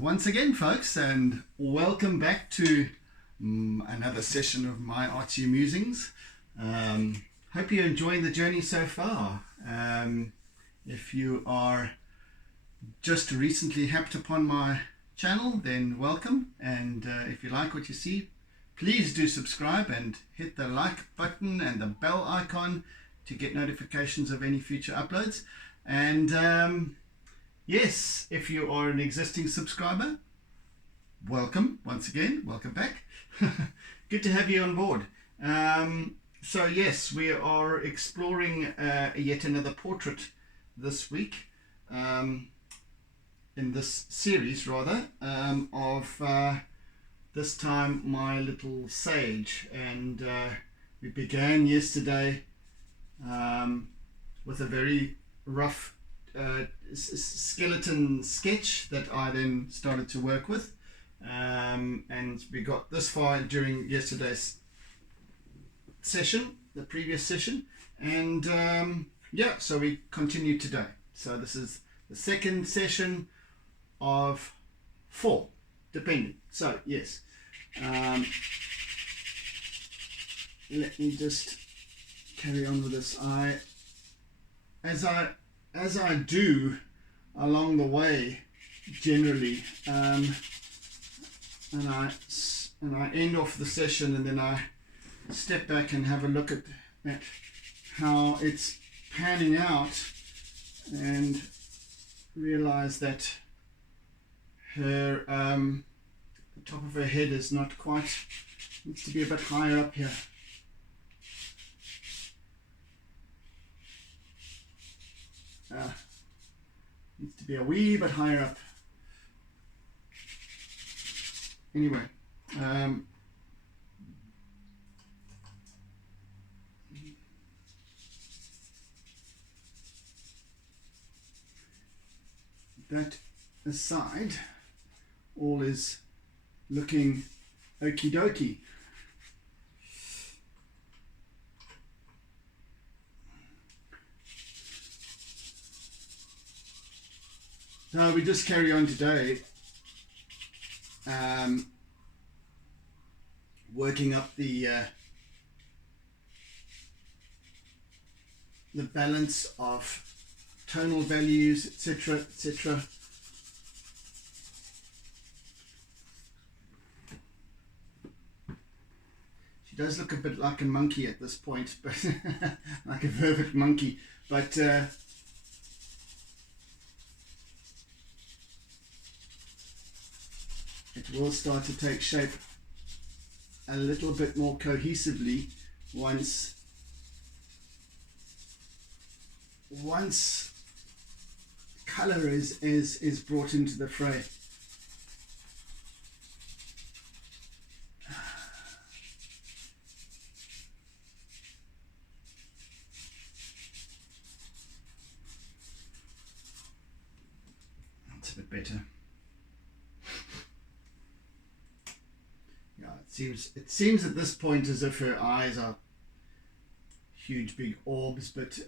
once again, folks, and welcome back to another session of my Artsy Musings. Hope you're enjoying the journey so far. If you are just recently happed upon my channel, then welcome, and if you like what you see, please do subscribe and hit the like button and the bell icon to get notifications of any future uploads. And yes, if you are an existing subscriber, welcome once again, welcome back. Good to have you on board. So yes, we are exploring yet another portrait this week, in this series rather, of this time my little sage. And we began yesterday with a very rough skeleton sketch that I then started to work with, and we got this far during yesterday's session, the previous session, and yeah, so we continue today. So this is the second session of 4, depending. So yes, let me just carry on with this. As I do along the way generally, and I end off the session, and then I step back and have a look at how it's panning out, and realize that her the top of her head is not quite, needs to be a bit higher up here. Needs to be a wee bit higher up. Anyway, that aside, all is looking okie dokie. No, we just carry on today, working up the balance of tonal values, etc., etc. She does look a bit like a monkey at this point, but like a vervet monkey, but it will start to take shape a little bit more cohesively once color is brought into the fray. That's a bit better. It seems at this point as if her eyes are huge big orbs, but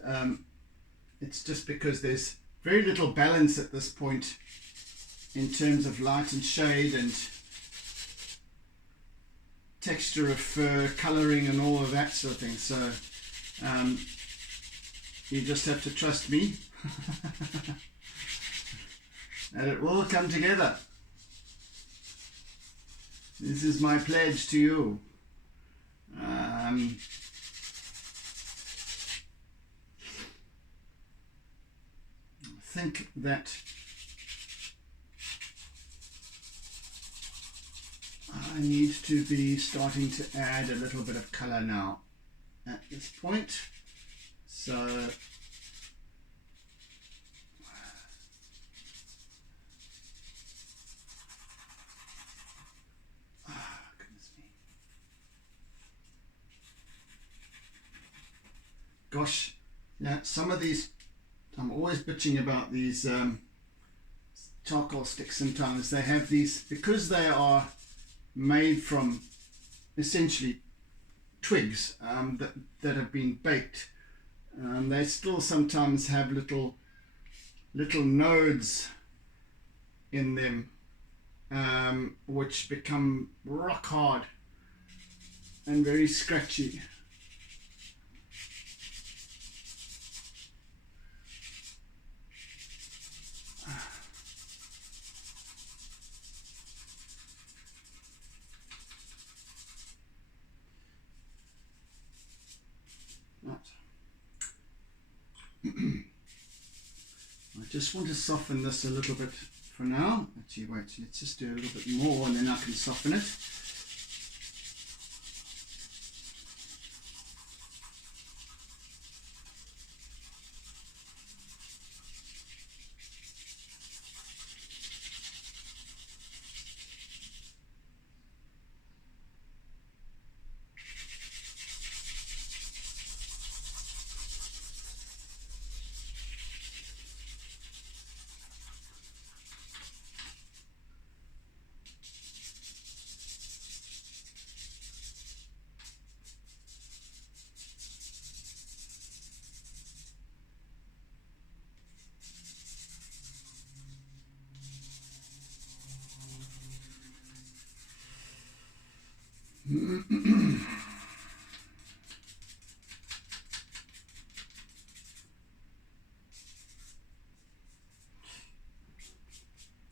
it's just because there's very little balance at this point in terms of light and shade and texture of fur, colouring and all of that sort of thing. So you just have to trust me and it will come together. This is my pledge to you. I think that I need to be starting to add a little bit of color now at this point. So gosh, yeah, some of these, I'm always bitching about these charcoal sticks. Sometimes they have these, because they are made from essentially twigs that have been baked, they still sometimes have little nodes in them which become rock hard and very scratchy. I just want to soften this a little bit for now. Actually, wait, let's just do a little bit more and then I can soften it.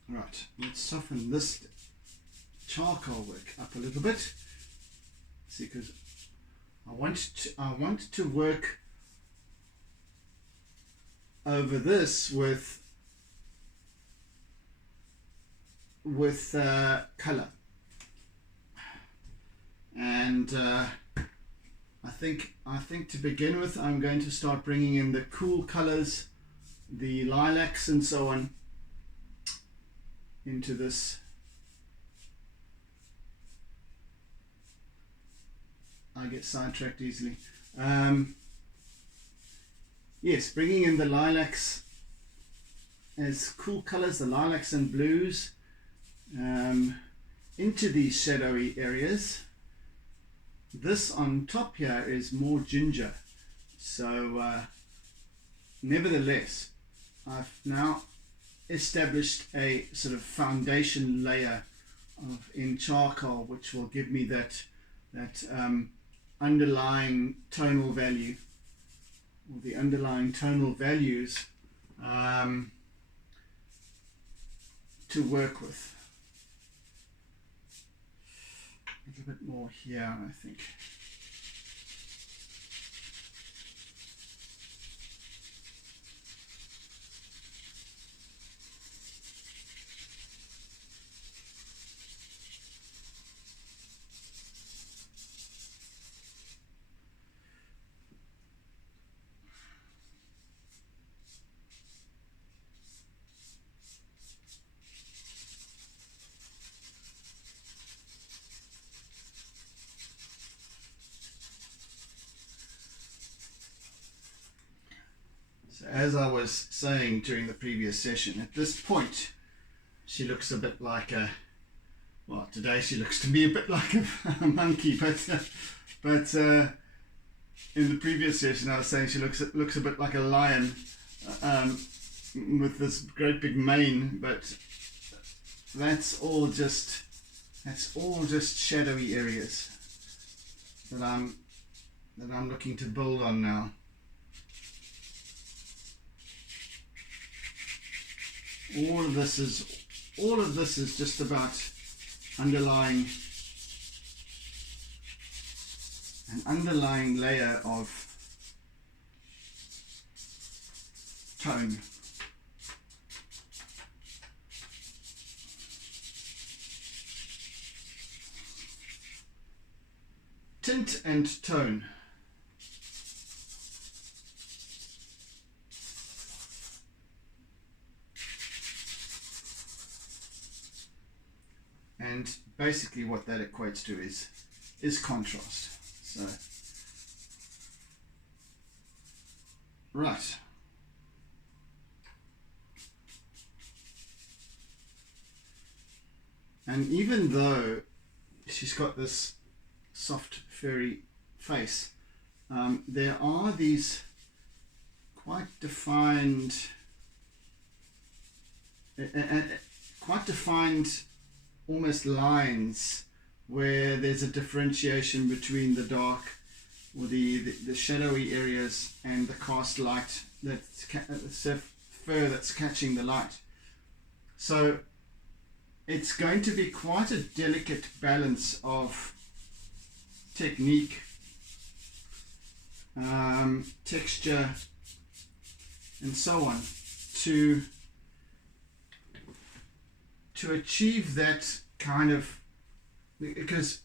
Right, let's soften this charcoal work up a little bit. See, because I want to work over this with color, and I think to begin with I'm going to start bringing in the cool colors, the lilacs and so on, into this. I get sidetracked easily. Yes, bringing in the lilacs as cool colors, the lilacs and blues, into these shadowy areas. This on top here is more ginger, so nevertheless I've now established a sort of foundation layer in charcoal, which will give me that underlying tonal value, or the underlying tonal values to work with. A little bit more here, I think. So as I was saying during the previous session, at this point she looks a bit like a, well, today she looks to me a bit like a monkey, but in the previous session I was saying she looks a bit like a lion with this great big mane, but that's all just shadowy areas that I'm looking to build on now. All of this is just about underlying an underlying layer of tone. Tint and tone. And basically what that equates to is contrast. So, right. And even though she's got this soft, furry face, there are these quite defined almost lines where there's a differentiation between the dark or the shadowy areas and the cast light, that's fur that's catching the light. So it's going to be quite a delicate balance of technique, texture, and so on to achieve that kind of, because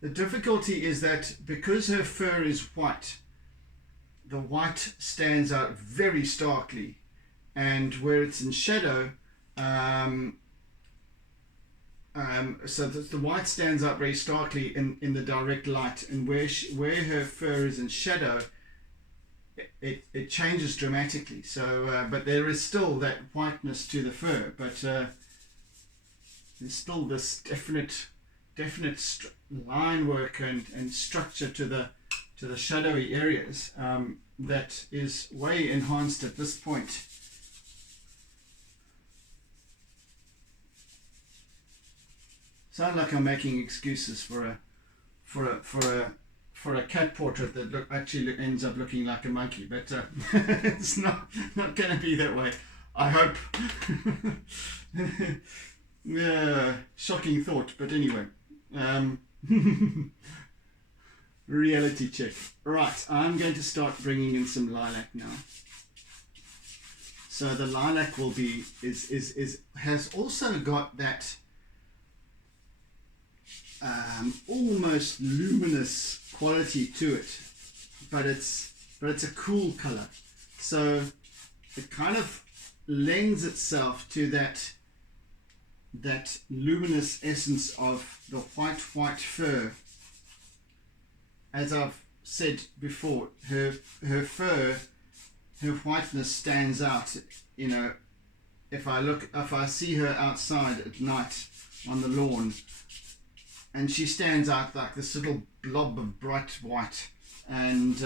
the difficulty is that because her fur is white, the white stands out very starkly, and where it's in shadow, so that the white stands out very starkly in the direct light, and where her fur is in shadow, it changes dramatically. So but there is still that whiteness to the fur, but there's still this definite line work and structure to the shadowy areas that is way enhanced at this point. Sound like I'm making excuses for a cat portrait that actually ends up looking like a monkey, but it's not going to be that way, I hope. Yeah, shocking thought, but anyway. Reality check. Right, I'm going to start bringing in some lilac now. So the lilac will be has also got that almost luminous quality to it, but it's a cool color. So it kind of lends itself to that luminous essence of the white fur. As I've said before, her fur, her whiteness stands out. You know, if I see her outside at night on the lawn, and she stands out like this little blob of bright white, and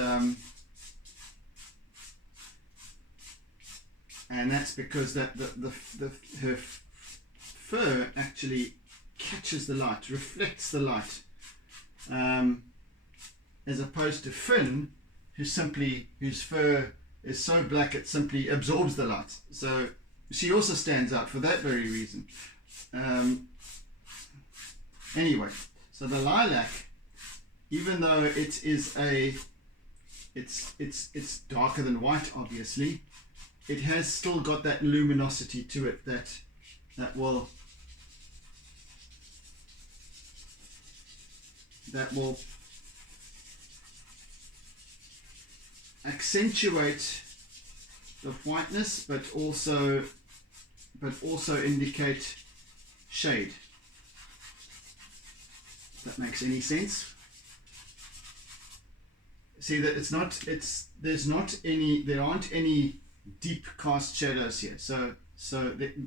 that's because her fur actually catches the light, reflects the light, as opposed to Fynn, whose fur is so black it simply absorbs the light. So she also stands out for that very reason. Anyway, so the lilac, even though it is it's darker than white, obviously, it has still got that luminosity to it that will accentuate the whiteness, but also indicate shade. If that makes any sense. See that there aren't any deep cast shadows here. So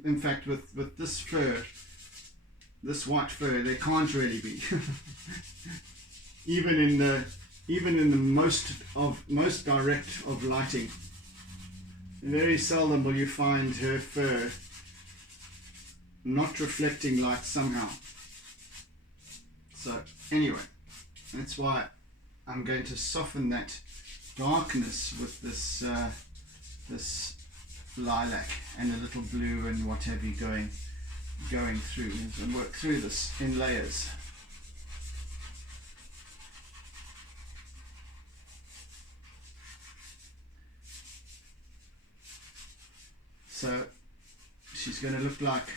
in fact with this fur, this white fur, there can't really be. even in the most direct of lighting, very seldom will you find her fur not reflecting light somehow. So anyway, that's why I'm going to soften that darkness with this this lilac and a little blue and what have you going through, and work through this in layers. So she's going to look like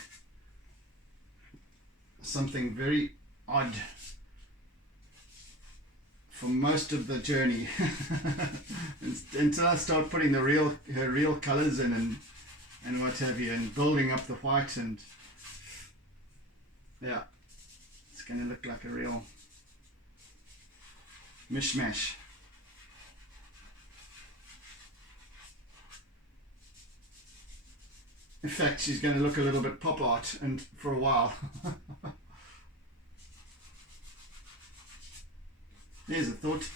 something very odd for most of the journey until I start putting her real colors in and what have you, and building up the white, and yeah, it's going to look like a real mishmash. In fact, she's going to look a little bit pop art and for a while. There's a thought.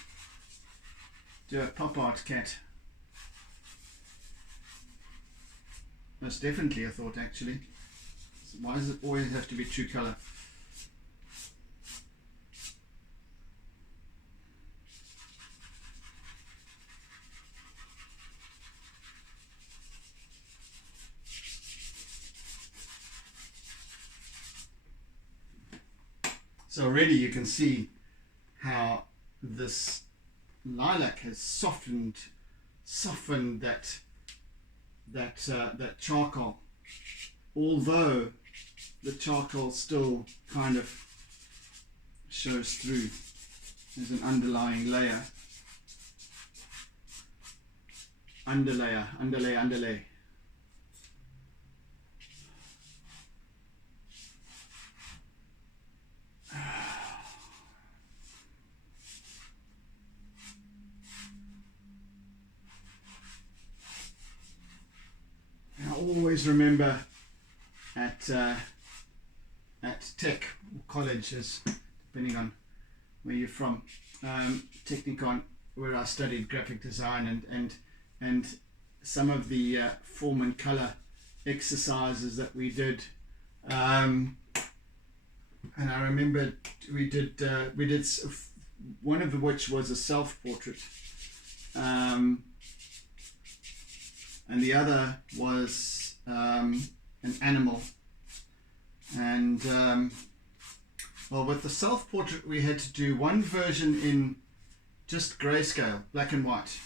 Do a pop art cat. Most definitely a thought, actually. Why does it always have to be true color? So already you can see how this lilac has softened that charcoal, although the charcoal still kind of shows through as an underlying layer, underlay. I always remember at Tech or college, as depending on where you're from, Technicon, where I studied graphic design, and some of the form and color exercises that we did, and I remember we did one of which was a self-portrait, and the other was an animal. And well, with the self-portrait we had to do one version in just grayscale, black and white,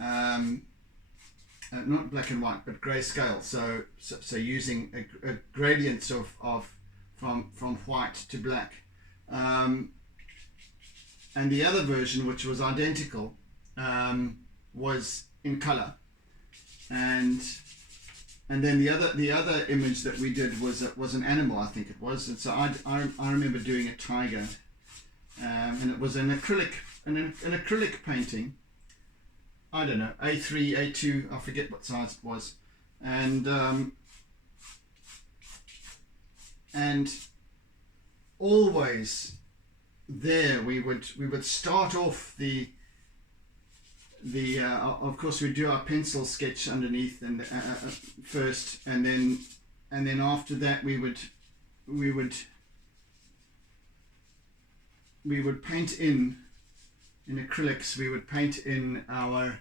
not black and white but grayscale, so using a gradients of from white to black, and the other version, which was identical, was in color. And then the other image that we did was an animal, I think it was. And so I remember doing a tiger, and it was an acrylic painting. I don't know, A3, A2, I forget what size it was, and always there we would start off the of course we do our pencil sketch underneath and first, and then after that we would paint in acrylics. We would paint in our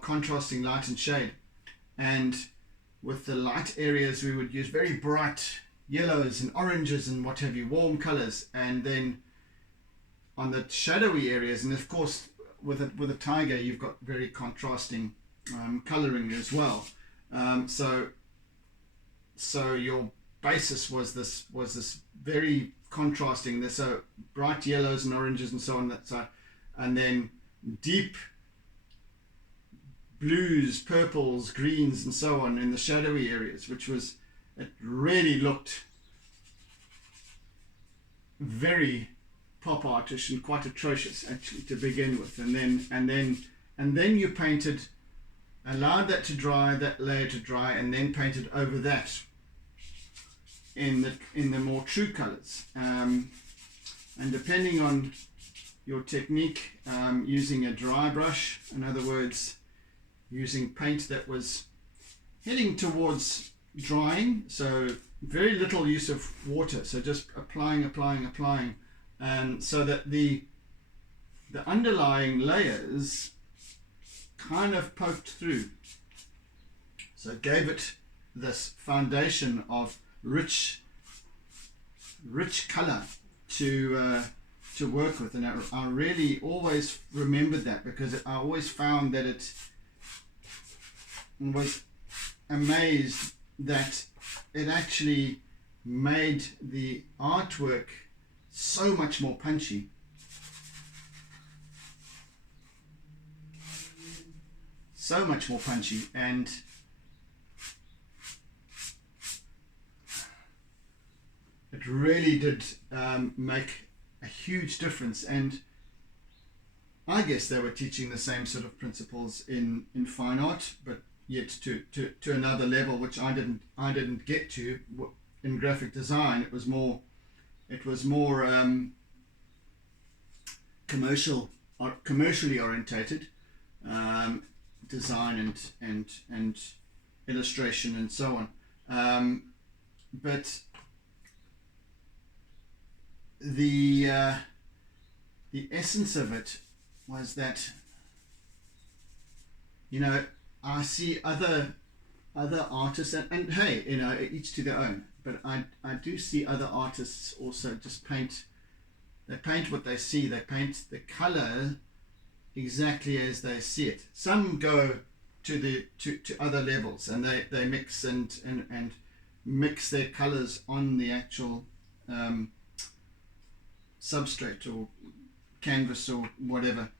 contrasting light and shade, and with the light areas we would use very bright yellows and oranges and what have you, warm colors, and then on the shadowy areas, and of course with a tiger you've got very contrasting coloring as well, so your basis was this very contrasting, so bright yellows and oranges and so on, and then deep blues, purples, greens and so on in the shadowy areas, it really looked very pop artish and quite atrocious actually to begin with, and then you painted, allowed that to dry, that layer to dry, and then painted over that in the more true colors, and depending on your technique, using a dry brush, in other words using paint that was heading towards drying, so very little use of water, so just applying, so that the underlying layers kind of poked through, so it gave it this foundation of rich color to work with. And I really always remembered that, because I always found that it was amazed that it actually made the artwork so much more punchy. And it really did make a huge difference. And I guess they were teaching the same sort of principles in fine art, but yet to another level, which I didn't get to in graphic design. It was more commercially orientated design, and illustration and so on. But the essence of it was that, you know, I see other artists, and hey, you know, each to their own, but I do see other artists also just paint. They paint what they see. They paint the color exactly as they see it. Some go to other levels, and they mix and mix their colors on the actual substrate or canvas or whatever.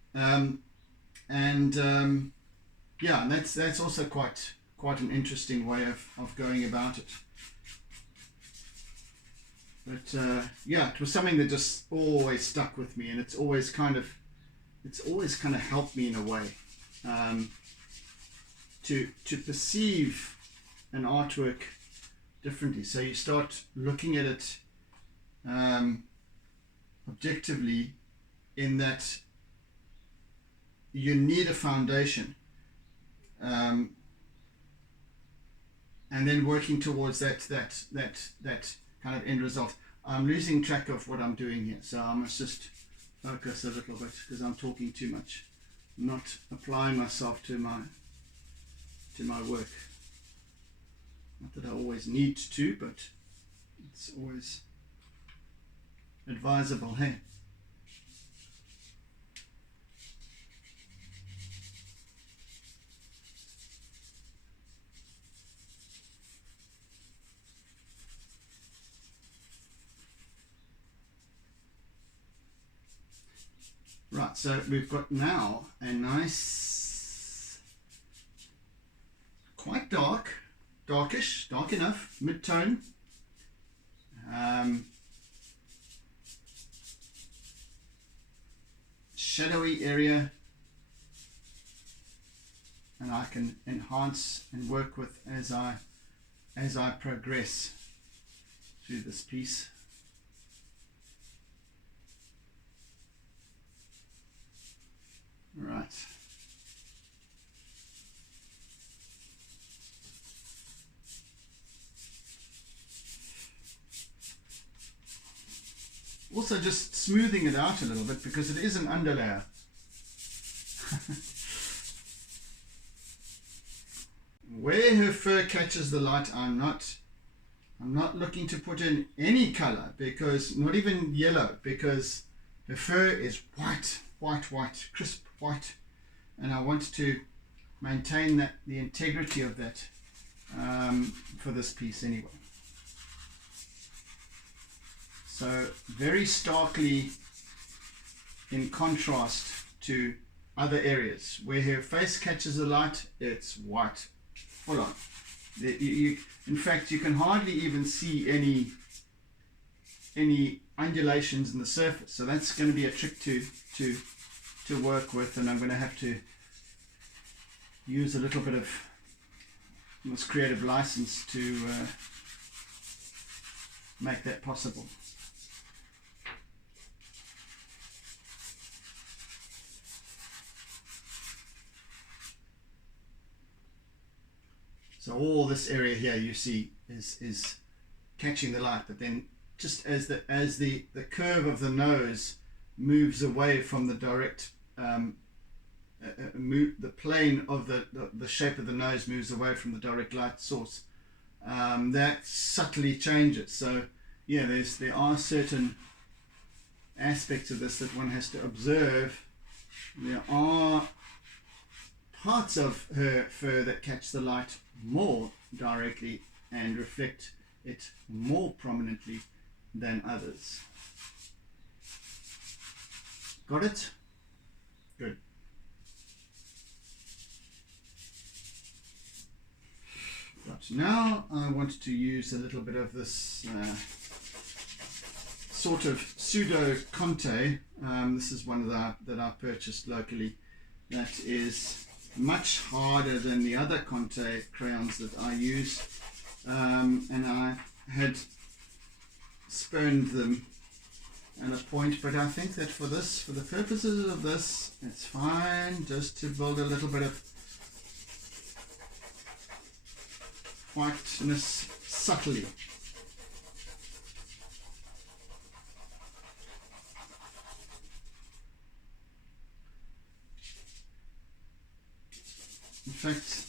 Yeah, and that's also quite an interesting way of going about it. But yeah, it was something that just always stuck with me, and it's always kind of helped me in a way to perceive an artwork differently. So you start looking at it objectively, in that you need a foundation, and then working towards that kind of end result. I'm losing track of what I'm doing here, so I must just focus a little bit because I'm talking too much. I'm not applying myself to my work. Not that I always need to, but it's always advisable, hey? Right, so we've got now a nice, quite darkish, dark enough, mid-tone, shadowy area, and I can enhance and work with as I progress through this piece. Right. Also just smoothing it out a little bit because it is an underlayer. Where her fur catches the light, I'm not looking to put in any color, because not even yellow, because her fur is white, crisp white, and I want to maintain the integrity of that for this piece anyway. So very starkly in contrast to other areas where her face catches the light, it's white, full on. In fact, you can hardly even see any undulations in the surface. So that's going to be a trick to work with, and I'm going to have to use a little bit of almost creative license to make that possible. So all this area here you see is catching the light, but then just as the curve of the nose moves away from the direct the plane of the shape of the nose moves away from the direct light source, that subtly changes. So yeah, there are certain aspects of this that one has to observe. There are parts of her fur that catch the light more directly and reflect it more prominently than others. Got it? Good. Right, now I want to use a little bit of this sort of pseudo Conte. This is one that I purchased locally, that is much harder than the other Conte crayons that I use, and I had spurned them at a point, but I think that for the purposes of this, it's fine just to build a little bit of whiteness subtly. In fact,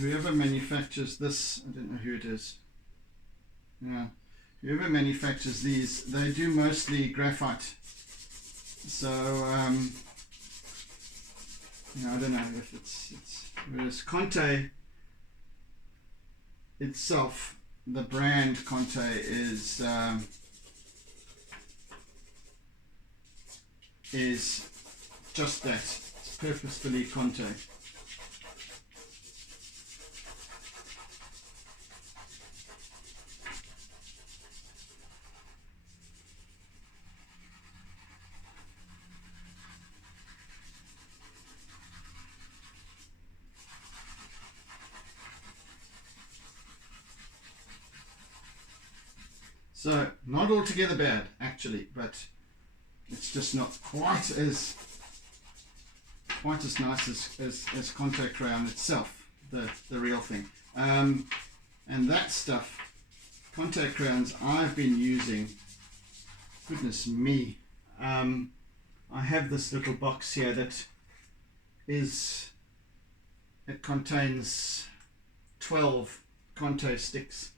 whoever manufactures this, I don't know who it is. Yeah, whoever manufactures these, they do mostly graphite. So, you know, I don't know if it's whereas Conte itself, the brand Conte is just that. It's purposefully Conte. So, not altogether bad, actually, but it's just not quite as nice as Conte crayon itself, the real thing. And that stuff, Conte crayons I've been using, goodness me, I have this little box here that it contains 12 Conte sticks.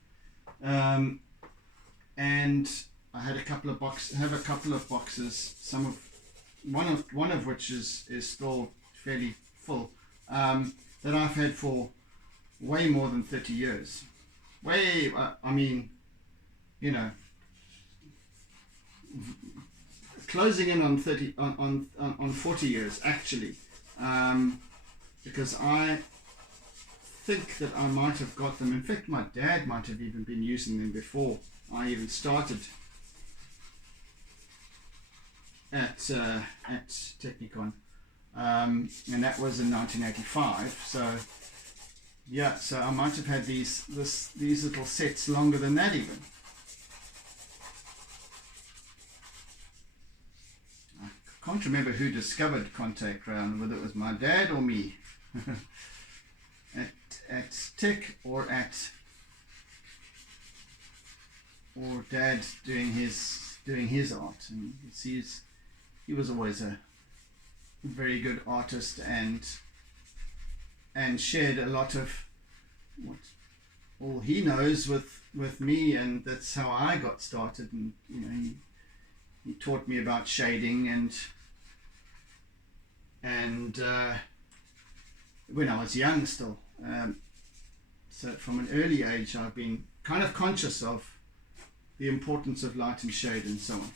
And I had a couple of boxes. One of which is still fairly full. That I've had for way more than 30 years. I mean, you know, closing in on 40 years actually, because I think that I might have got them. In fact, my dad might have even been using them before I even started at Technicon, and that was in 1985. So yeah, so I might have had these little sets longer than that even. I can't remember who discovered Conte crayon, whether it was my dad or me. at Tech or Dad doing his art, and he was always a very good artist and shared a lot of all he knows with me, and that's how I got started. And you know, he taught me about shading and when I was young still. So from an early age, I've been kind of conscious of the importance of light and shade and so on.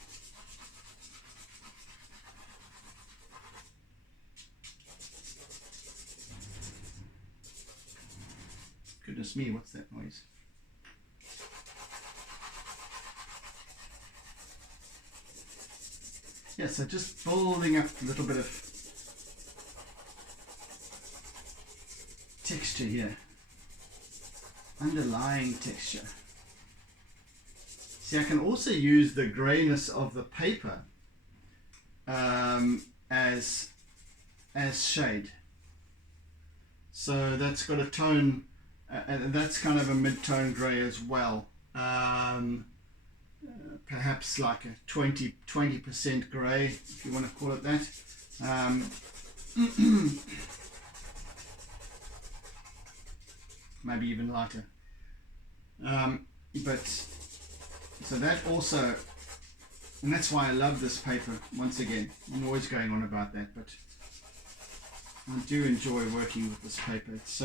Goodness me, what's that noise? Yeah, so just building up a little bit of texture here, underlying texture. See, I can also use the grayness of the paper as shade. So that's got a tone, and that's kind of a mid-tone grey as well. Perhaps like a 20% grey, if you want to call it that. Maybe even lighter. But so that also, and that's why I love this paper. Once again, I'm always going on about that, but I do enjoy working with this paper. It's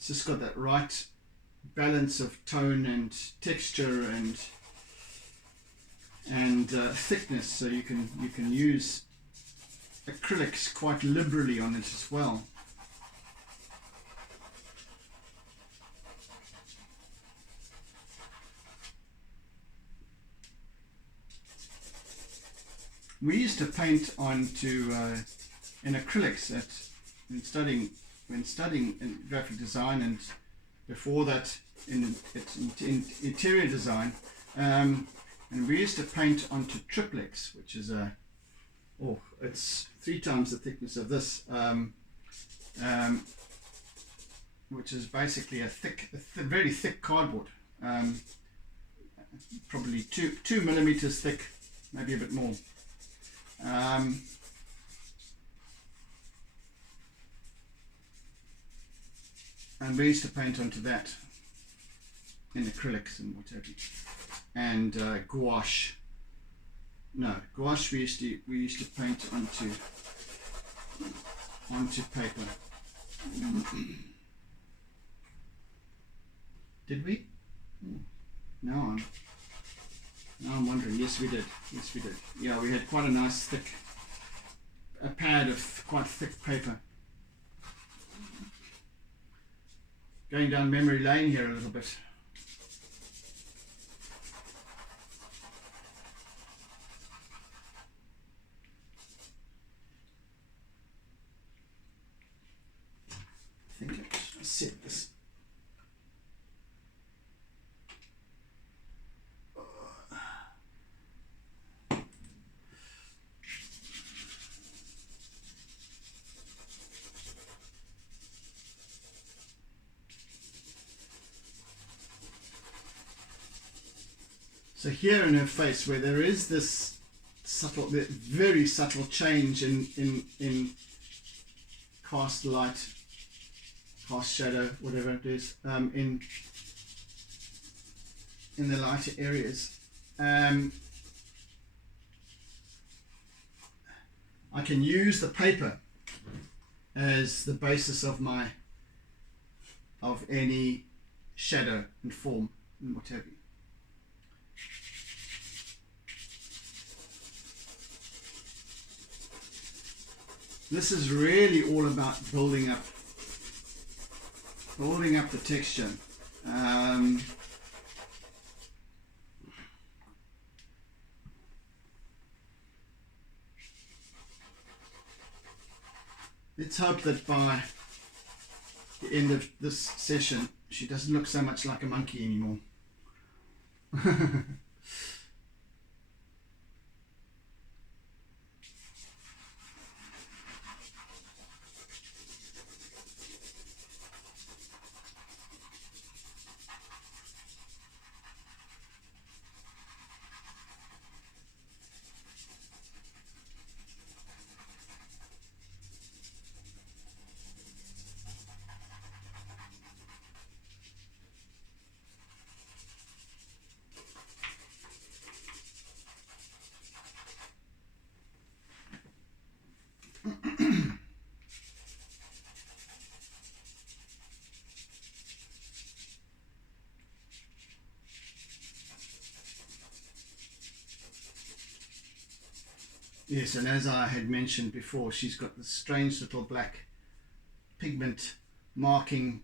just got that right balance of tone and texture and thickness, so you can use acrylics quite liberally on it as well. We used to paint onto in acrylics when studying in graphic design, and before that in interior design, and we used to paint onto triplex, which is it's 3 times the thickness of this, which is basically a very thick cardboard, probably two millimeters thick, maybe a bit more. And we used to paint onto that in acrylics and what have you, and gouache. No, gouache we used to paint onto paper. Did we? Now I'm wondering. Yes, we did. Yes, we did. Yeah, we had quite a nice a pad of quite thick paper. Going down memory lane here a little bit. I think I set this. So here in her face, where there is this very subtle change in cast light, cast shadow, whatever it is, in the lighter areas, I can use the paper as the basis of any shadow and form and what have you. This is really all about building up the texture. Let's hope that by the end of this session, she doesn't look so much like a monkey anymore. Yes, and as I had mentioned before, she's got this strange little black pigment marking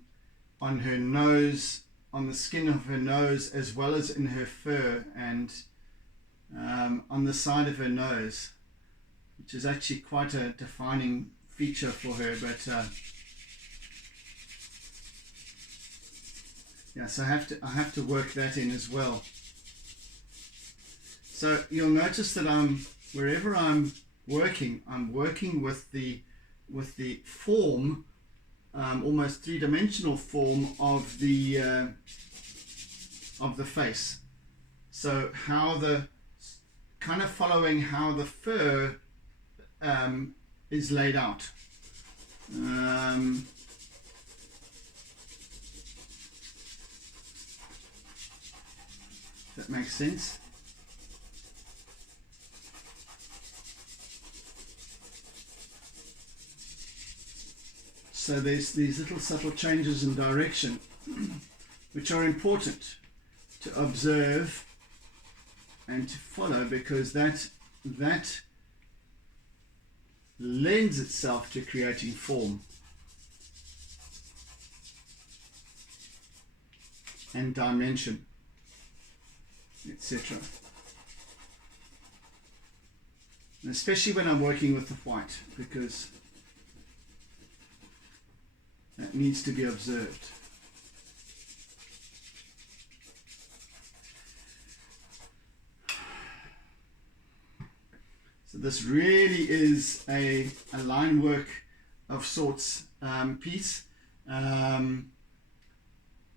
on her nose, on the skin of her nose, as well as in her fur and on the side of her nose, which is actually quite a defining feature for her. But yeah, so I have to work that in as well. So you'll notice that wherever I'm working with the form, almost three-dimensional form of the face. So kind of following how the fur is laid out. If that makes sense. So there's these little subtle changes in direction which are important to observe and to follow, because that lends itself to creating form and dimension, etc. Especially when I'm working with the white, because that needs to be observed. So this really is a line work of sorts piece.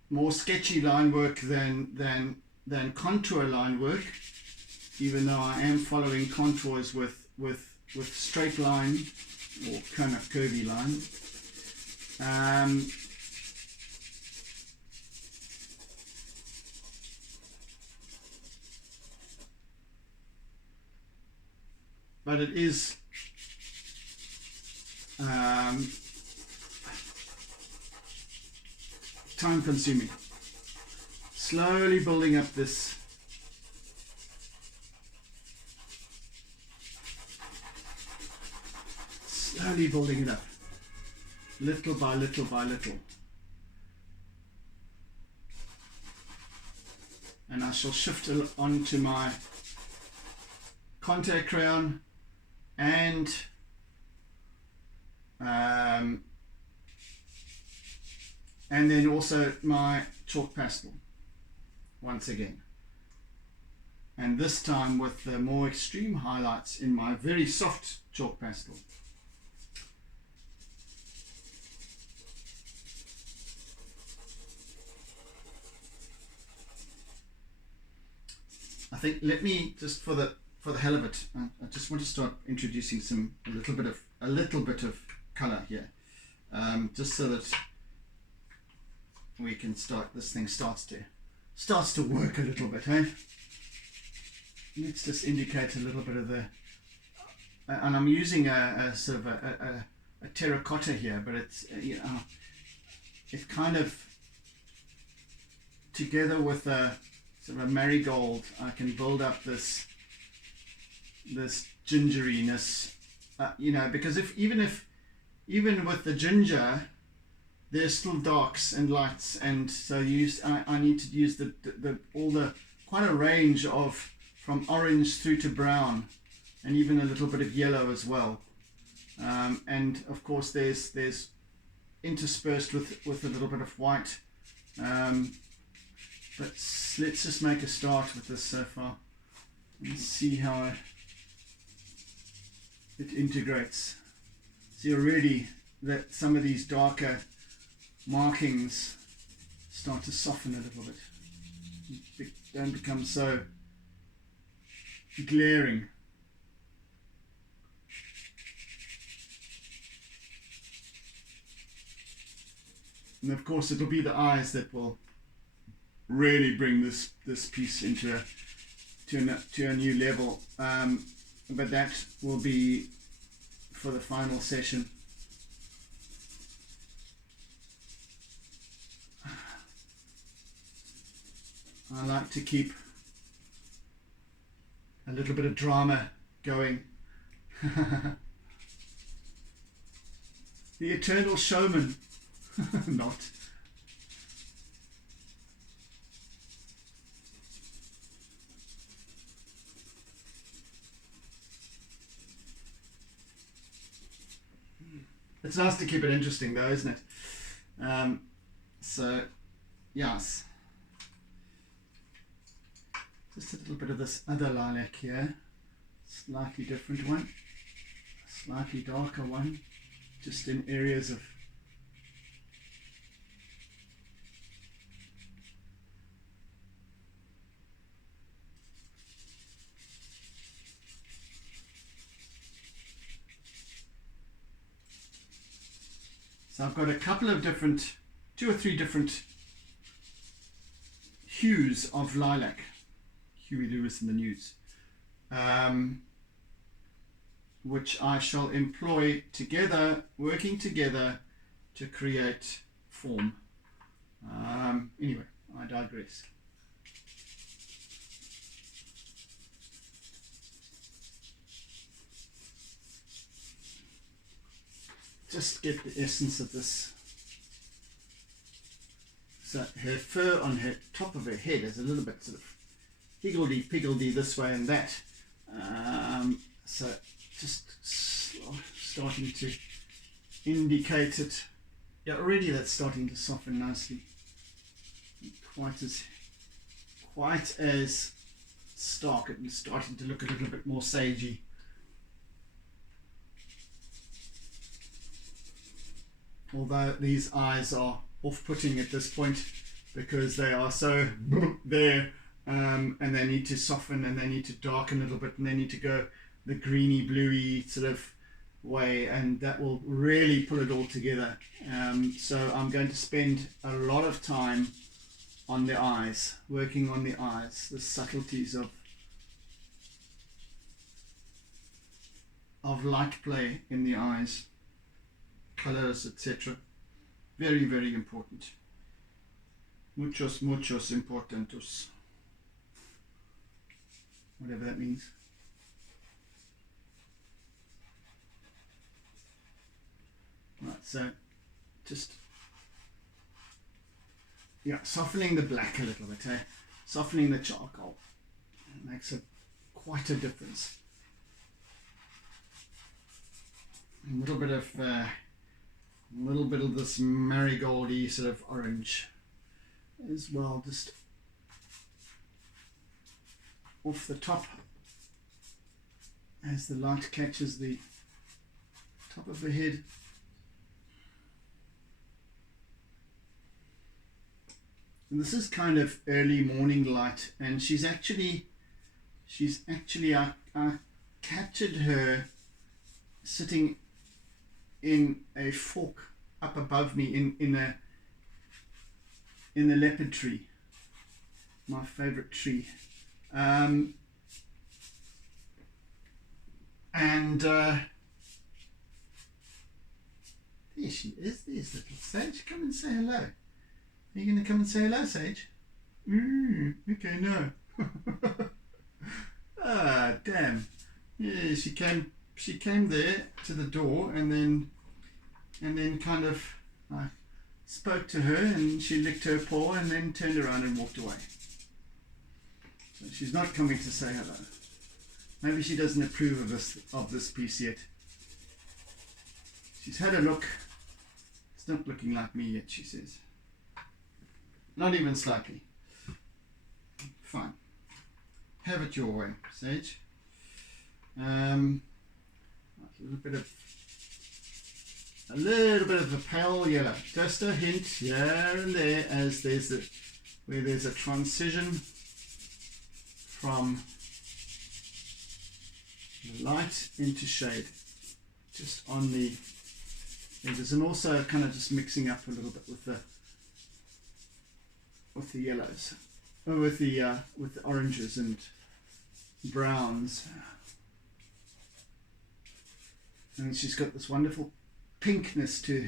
more sketchy line work than contour line work, even though I am following contours with straight line or kind of curvy line. But it is time consuming. Slowly building up this slowly building it up, little by little by little. And I shall shift on to my contact crayon and then also my chalk pastel once again, and this time with the more extreme highlights in my very soft chalk pastel. I think, let me just for the hell of it, I just want to start introducing a little bit of color here, just so that we can start, this thing starts to work a little bit, eh? Let's just indicate a little bit of the, and I'm using a sort of a terracotta here, but it's it's kind of together with a sort of a marigold. I can build up this gingeriness, because even with the ginger, there's still darks and lights, and so I need to use quite a range of, from orange through to brown, and even a little bit of yellow as well, and of course there's interspersed with a little bit of white, but let's just make a start with this so far and see how it integrates. See already that some of these darker markings start to soften a little bit, don't become so glaring. And of course it'll be the eyes that will really bring this piece into a new level, but that will be for the final session. I like to keep a little bit of drama going. The eternal showman. Not. It's nice to keep it interesting though, isn't it? So, yes. Just a little bit of this other lilac here, slightly different one, a slightly darker one, just in areas of so I've got a couple of different, 2 or 3 different hues of lilac. Huey Lewis in the News, which I shall employ together, working together to create form. Anyway, I digress. Just get the essence of this. So her fur on her top of her head is a little bit sort of higgledy-piggledy this way and that, so just starting to indicate it. Yeah, already that's starting to soften nicely, quite as stark. It's starting to look a little bit more sagey. Although these eyes are off-putting at this point, because they are so there, and they need to soften and they need to darken a little bit and they need to go the greeny bluey sort of way, and that will really pull it all together. So I'm going to spend a lot of time on the eyes, working on the eyes, the subtleties of light play in the eyes, colors, etc. Very, very important. Muchos, muchos importantes. Whatever that means. Right, so just, yeah, softening the black a little bit, softening the charcoal. It makes quite a difference. A little bit of this marigoldy sort of orange as well, just off the top as the light catches the top of the head. And this is kind of early morning light, and she's actually I captured her sitting in a fork up above me in a leopard tree, my favorite tree, and there she is. There's little Sage. Come and say hello. Are you going to come and say hello, Sage? Okay, no. Ah, damn. Yeah, she came there to the door, and then kind of I spoke to her, and she licked her paw and then turned around and walked away. So she's not coming to say hello. Maybe she doesn't approve of this piece yet. She's had a look. It's not looking like me yet, she says. Not even slightly. Fine. Have it your way, Sage. A little bit of a pale yellow. Just a hint here and there, as where there's a transition from light into shade, just on the edges, and also kind of just mixing up a little bit with the yellows, or with the oranges and browns. And she's got this wonderful pinkness to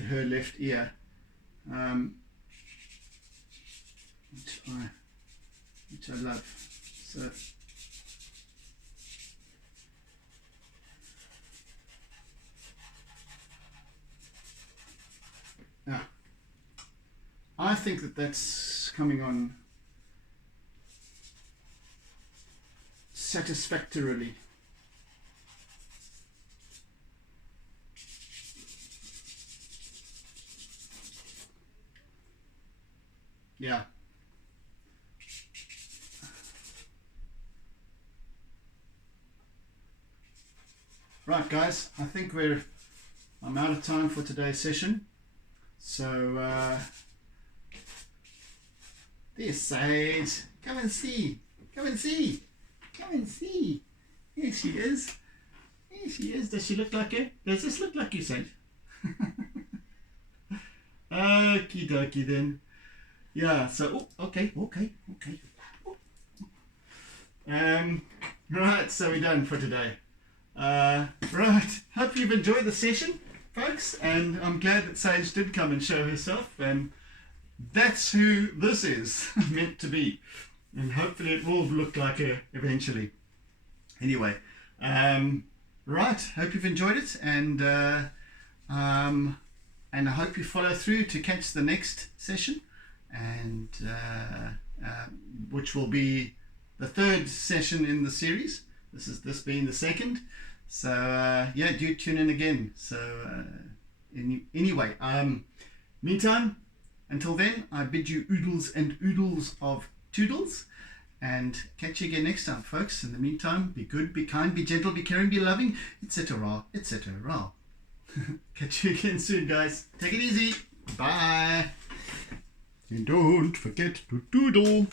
her left ear, which I love. So I think that's coming on satisfactorily. Yeah. Right, guys, I think I'm out of time for today's session. So there's Sage. Come and see. Come and see. Come and see. Here she is. Here she is. Does she look like her? Does this look like you, Sage? Okie dokie then. Yeah, so, okay. Right, so we're done for today. Right, hope you've enjoyed the session, folks, and I'm glad that Sage did come and show herself, and that's who this is meant to be, and hopefully it will look like her eventually. Anyway, right, hope you've enjoyed it, and I hope you follow through to catch the next session, and which will be the third session in the series. This being the second. So yeah, do tune in again. So anyway, meantime, until then, I bid you oodles and oodles of toodles, and catch you again next time, folks. In the meantime, be good, be kind, be gentle, be caring, be loving, etc., etc. Catch you again soon, guys. Take it easy. Bye. And don't forget to doodle.